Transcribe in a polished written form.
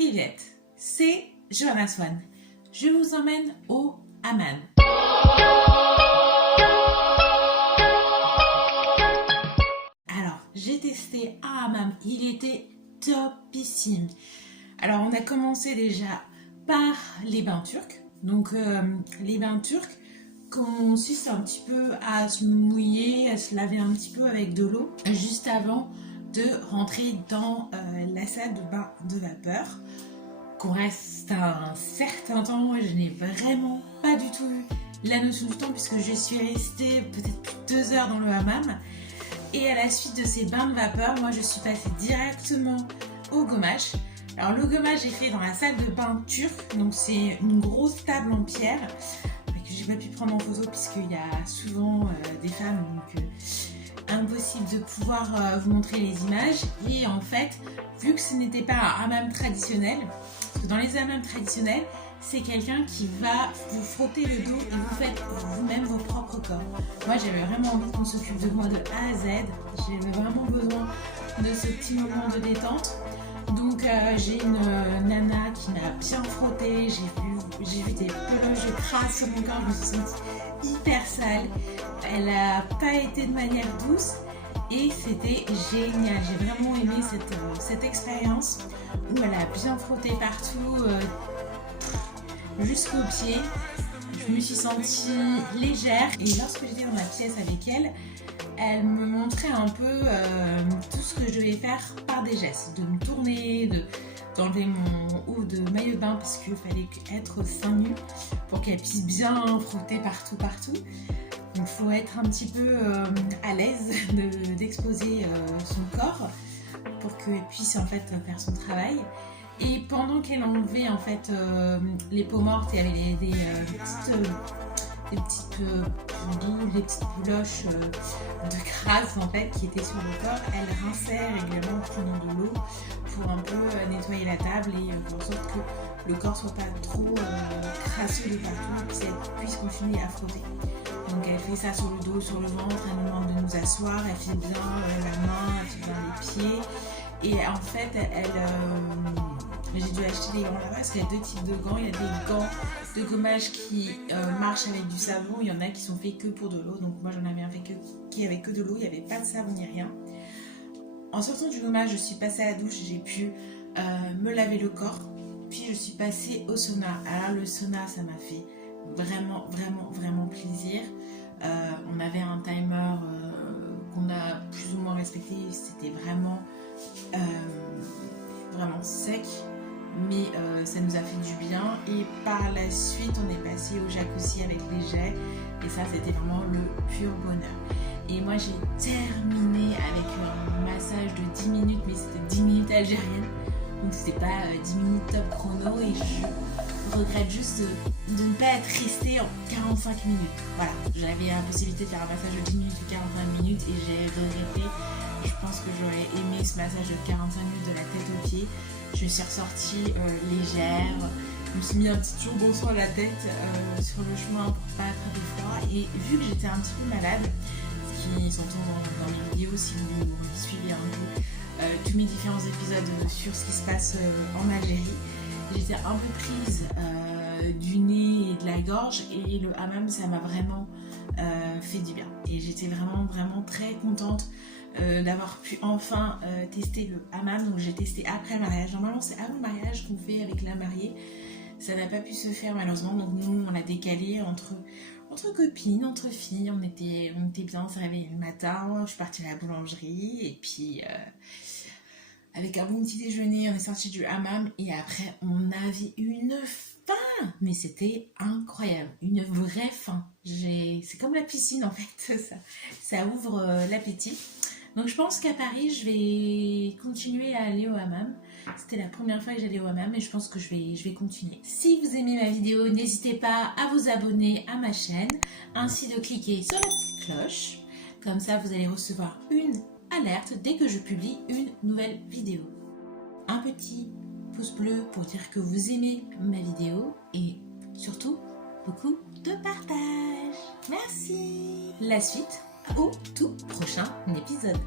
Privet, c'est Johanna Swan. Je vous emmène au hammam. Alors, j'ai testé un hammam, il était topissime. Alors, on a commencé déjà par les bains turcs. Donc, les bains turcs consistent un petit peu à se mouiller, à se laver un petit peu avec de l'eau, juste avant de rentrer dans la salle de bain de vapeur. Qu'on reste un certain temps, moi je n'ai vraiment pas du tout eu la notion du temps puisque je suis restée peut-être plus de 2 heures dans le hammam. Et à la suite de ces bains de vapeur, moi je suis passée directement au gommage. Alors le gommage est fait dans la salle de bain turque, donc c'est une grosse table en pierre que j'ai pas pu prendre en photo puisqu'il y a souvent des femmes, donc impossible de pouvoir vous montrer les images. Et en fait, vu que ce n'était pas un hammam traditionnel, parce que dans les hammams traditionnels, c'est quelqu'un qui va vous frotter le dos et vous faites vous-même vos propres corps. Moi, j'avais vraiment envie qu'on s'occupe de moi de A à Z. J'avais vraiment besoin de ce petit moment de détente. Donc, j'ai une nana qui m'a bien frotté. J'ai vu des peloches de crasse sur mon corps. Je me suis sentie hyper sale. Elle n'a pas été de manière douce. Et c'était génial, j'ai vraiment aimé cette expérience où elle a bien frotté partout jusqu'aux pieds. Je me suis sentie légère et lorsque j'étais dans ma pièce avec elle, elle me montrait un peu tout ce que je devais faire par des gestes, de me tourner, d'enlever mon haut de maillot de bain parce qu'il fallait être seins nus pour qu'elle puisse bien frotter partout. Donc il faut être un petit peu à l'aise d'exposer son corps pour qu'elle puisse en fait faire son travail. Et pendant qu'elle enlevait en fait les peaux mortes, il y avait des petites boules, des petites bouloches de crasse en fait qui étaient sur le corps. Elle rinçait régulièrement en prenant de l'eau pour un peu nettoyer la table et faire en sorte que le corps soit pas trop crasseux de partout et qu'elle puisse continuer à frotter. Donc elle fait ça sur le dos, sur le ventre, elle nous demande de nous asseoir, elle fait bien la main, elle fait bien les pieds. Et en fait, j'ai dû acheter des gants là-bas parce qu'il y a 2 types de gants. Il y a des gants de gommage qui marchent avec du savon, il y en a qui sont faits que pour de l'eau. Donc moi j'en avais un fait qui avait que de l'eau, il n'y avait pas de savon ni rien. En sortant du gommage, je suis passée à la douche, j'ai pu me laver le corps. Puis je suis passée au sauna. Alors le sauna, ça m'a fait vraiment plaisir. On avait un timer qu'on a plus ou moins respecté, c'était vraiment sec, mais ça nous a fait du bien. Et par la suite on est passé au jacuzzi avec les jets et ça c'était vraiment le pur bonheur. Et moi j'ai terminé avec un massage de 10 minutes, mais c'était 10 minutes algériennes, donc c'était pas 10 minutes top chrono. Et je regrette juste de ne pas être restée en 45 minutes. Voilà, j'avais la possibilité de faire un massage de 10 minutes ou 45 minutes et j'ai regretté. Je pense que j'aurais aimé ce massage de 45 minutes de la tête aux pieds. Je suis ressortie légère. Je me suis mis un petit turban sur la tête sur le chemin pour pas attraper froid. Et vu que j'étais un petit peu malade, ce qui s'entend dans mes vidéos si vous suivez un peu tous mes différents épisodes sur ce qui se passe en Algérie, j'étais un peu prise du nez et de la gorge et le hammam ça m'a vraiment fait du bien. Et j'étais vraiment très contente d'avoir pu enfin tester le hammam. Donc j'ai testé après le mariage. Normalement c'est avant le mariage qu'on fait avec la mariée. Ça n'a pas pu se faire malheureusement, donc nous on l'a décalé entre copines, entre filles. On était bien, on s'est réveillé le matin, je suis partie à la boulangerie et puis avec un bon petit déjeuner on est sorti du hammam et après on avait une faim, mais c'était incroyable, une vraie faim. C'est comme la piscine en fait, ça ouvre l'appétit. Donc je pense qu'à Paris, je vais continuer à aller au hammam. C'était la première fois que j'allais au hammam et je pense que je vais continuer. Si vous aimez ma vidéo, n'hésitez pas à vous abonner à ma chaîne, ainsi de cliquer sur la petite cloche. Comme ça, vous allez recevoir une alerte dès que je publie une nouvelle vidéo. Un petit pouce bleu pour dire que vous aimez ma vidéo et surtout, beaucoup de partage. Merci. La suite au tout prochain épisode.